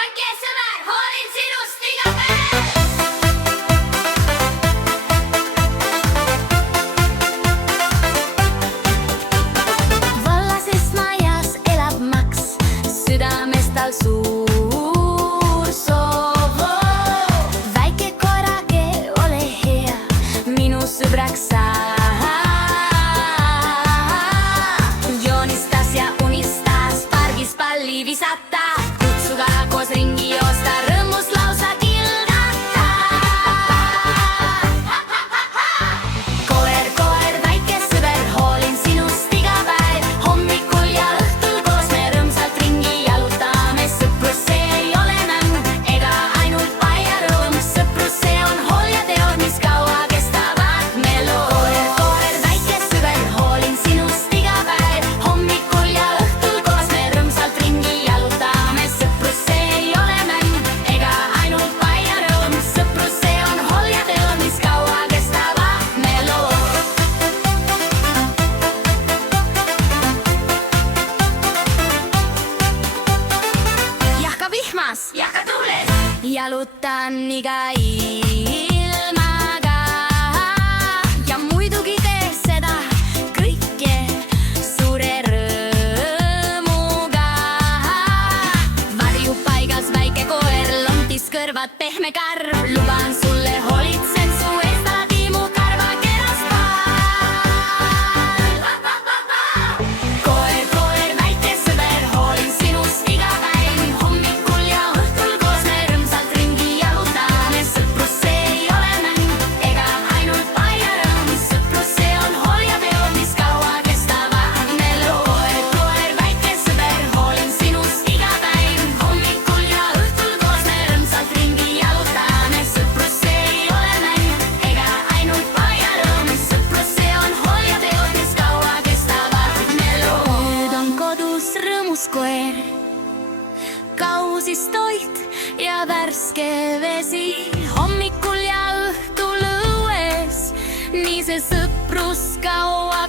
väike sõber, hoolin sinust iga päev. Vallases majas elab Max, südames tal suur soov. Väike koerake, ole hea, minu sõbraks saa. Joonistas ja unistas pargis palli visata, kutsuga koos ringi joosta, rõõmus lausa kildata. Koer, koer, väike sõber, hoolin sinust iga päev. Hommikul ja õhtul koos me rõõmsalt ringi jalutame. Sõprus, see ei ole mäng ega ainult paia rõõm. Sõprus, see on hool ja teod, mis kaua kestavad me lood. Koer, koer, väike sõber, hoolin sinust iga päev. Hommikul ja õhtul koos me rõõmsalt ringi jalutame. Sõprus, see ei ole mäng ega ainult paia rõõm. Sõprus, see on hool ja teod, mis kaua kestavad me lood. Jah ka vihmas, Ja ka tuules, jalutan iga ilmaga ja muidugi tees seda kõike suure rõõmuga. Varjupaigas väike koer, lontis kõrvad, pehme karv, luban sulle, hoolitsen su eest alati mu karvakeras paal. Koer, koer, väike sõber, hoolin sinust iga päev. Hommikul ja õhtul koos me rõõmsalt ringi jalutame. Sõprus, see ei ole mäng ega ainult paia rõõm. Sõprus, see on hool ja teod, mis kaua kestavad me lood. Koer, koer, väike sõber, hoolin sinust iga päev. Hommikul ja õhtul koos me rõõmsalt ringi jalutame. Sõprus, see ei ole mäng ega ainult paia rõõm. Sõprus, see on hool ja teod, mis kaua kestavad me lood. Nüüd on kodus rõõmus koer, kausis toit ja värske vesi. Hommikul ja õhtul õues, nii see sõprus kaua